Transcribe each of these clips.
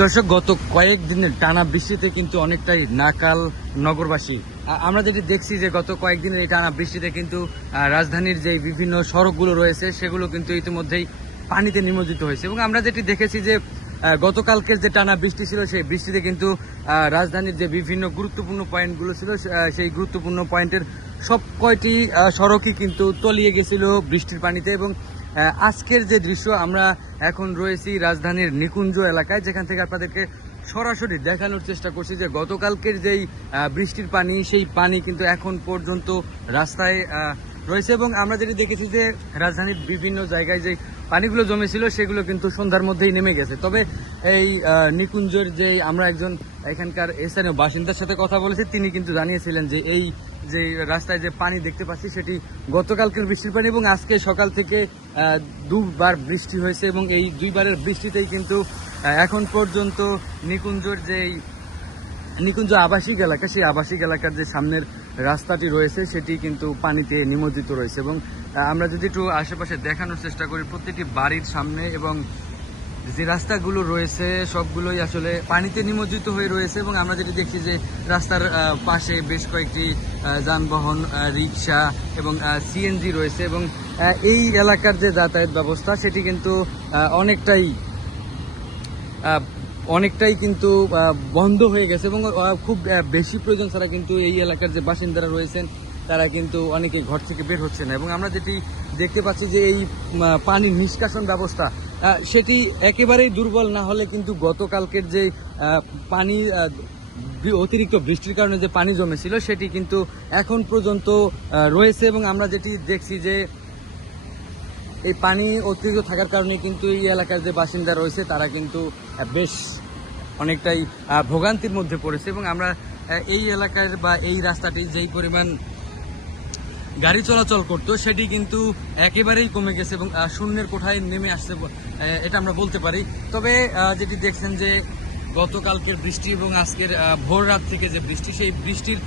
দর্শক, গত কয়েকদিনের টানা বৃষ্টিতে কিন্তু অনেকটাই নাকাল নগরবাসী। আমরা যেটি দেখছি যে গত কয়েকদিনের এই টানা বৃষ্টিতে কিন্তু রাজধানীর যে বিভিন্ন সড়কগুলো রয়েছে সেগুলো কিন্তু ইতিমধ্যেই পানিতে নিমজ্জিত হয়েছে। এবং আমরা যেটি দেখেছি যে গতকালকের যে টানা বৃষ্টি ছিল সেই বৃষ্টিতে কিন্তু রাজধানীর যে বিভিন্ন গুরুত্বপূর্ণ পয়েন্টগুলো ছিল সেই গুরুত্বপূর্ণ পয়েন্টের সব কয়টি সড়কই কিন্তু তলিয়ে গেছিল বৃষ্টির পানিতে। এবং আজকের যে দৃশ্য, আমরা এখন রয়েছি রাজধানীর নিকুঞ্জ এলাকায়, যেখান থেকে আপনাদেরকে সরাসরি দেখানোর চেষ্টা করছি যে গতকালকের যেই বৃষ্টির পানি, সেই পানি কিন্তু এখন পর্যন্ত রাস্তায় রয়েছে। এবং আমরা যেটি দেখেছি যে রাজধানীর বিভিন্ন জায়গায় যে পানিগুলো জমেছিল সেগুলো কিন্তু সন্ধ্যার মধ্যেই নেমে গেছে। তবে এই নিকুঞ্জের যে আমরা একজন এখানকার স্থানীয় বাসিন্দার সাথে কথা বলেছি, তিনি কিন্তু জানিয়েছিলেন যে এই যে রাস্তায় যে পানি দেখতে পাচ্ছি সেটি গতকালকের বৃষ্টির পানি, এবং আজকে সকাল থেকে দুবার বৃষ্টি হয়েছে। এবং এই দুইবারের বৃষ্টিতেই কিন্তু এখন পর্যন্ত নিকুঞ্জ আবাসিক এলাকা, সেই আবাসিক এলাকার যে সামনের রাস্তাটি রয়েছে সেটি কিন্তু পানিতে নিমজ্জিত রয়েছে। এবং আমরা যদি একটু আশেপাশে দেখানোর চেষ্টা করি, প্রত্যেকটি বাড়ির সামনে এবং যে রাস্তাগুলো রয়েছে সবগুলোই আসলে পানিতে নিমজ্জিত হয়ে রয়েছে। এবং আমরা যেটি দেখছি যে রাস্তার পাশে বেশ কয়েকটি যানবাহন, রিক্সা এবং সিএনজি রয়েছে। এবং এই এলাকার যে যাতায়াত ব্যবস্থা সেটি কিন্তু অনেকটাই কিন্তু বন্ধ হয়ে গেছে। এবং খুব বেশি প্রয়োজন ছাড়া কিন্তু এই এলাকার যে বাসিন্দারা রয়েছেন তারা কিন্তু অনেকেই ঘর থেকে বের হচ্ছে না। এবং আমরা যেটি দেখতে পাচ্ছি যে এই পানির নিষ্কাশন ব্যবস্থা সেটি একেবারেই দুর্বল না হলে কিন্তু গতকালকের যে পানি অতিরিক্ত বৃষ্টির কারণে যে পানি জমেছিল সেটি কিন্তু এখন পর্যন্ত রয়েছে। এবং আমরা যেটি দেখছি যে এই পানি অতিরিক্ত থাকার কারণে কিন্তু এই এলাকার যে বাসিন্দা রয়েছে তারা কিন্তু বেশ অনেকটাই ভোগান্তির মধ্যে পড়েছে। এবং আমরা এই এলাকার বা এই রাস্তাটি যেই পরিমাণ গাড়ি চলাচল করতো সেটি কিন্তু একেবারেই কমে গেছে এবং শূন্যের কোঠায় নেমে আসছে, এটা আমরা বলতে পারি। তবে যেটি দেখছেন যে গতকালকের বৃষ্টি এবং আজকের ভোর রাত থেকে যে বৃষ্টি, সেই বৃষ্টির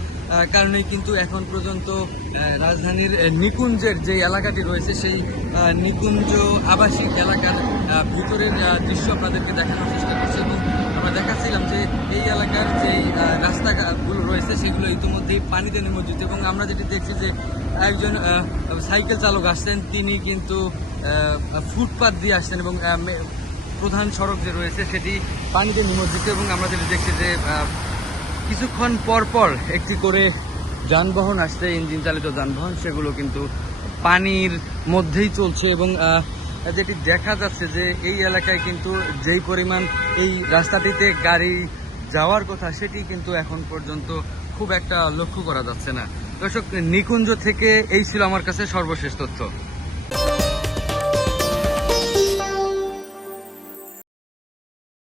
কারণেই কিন্তু এখন পর্যন্ত রাজধানীর নিকুঞ্জের যে এলাকাটি রয়েছে সেই নিকুঞ্জ আবাসিক এলাকার ভিতরের দৃশ্য আপনাদেরকে দেখানোর চেষ্টা করছি। এবং আমরা দেখাচ্ছিলাম যে এই এলাকার যে রাস্তাগুলো রয়েছে সেগুলো ইতিমধ্যেই পানিতে নিমজ্জিত। এবং আমরা যেটি দেখছি যে একজন সাইকেল চালক আসছেন, তিনি কিন্তু ফুটপাথ দিয়ে আসছেন এবং প্রধান সড়ক যে রয়েছে সেটি পানিতে নিমজ্জিত। এবং আমরা যেটি দেখছি যে কিছুক্ষণ পর পর একটি করে যানবাহন আসছে, ইঞ্জিন চালিত যানবাহন, সেগুলো কিন্তু পানির মধ্যেই চলছে। এবং যেটি দেখা যাচ্ছে যে এই এলাকায় কিন্তু যেই পরিমাণ এই রাস্তাটিতে গাড়ি যাওয়ার কথা সেটি কিন্তু এখন পর্যন্ত খুব একটা লক্ষ্য করা যাচ্ছে না। দর্শক, নিকুঞ্জ থেকে এই ছিল আমার কাছে সর্বশেষ তথ্য।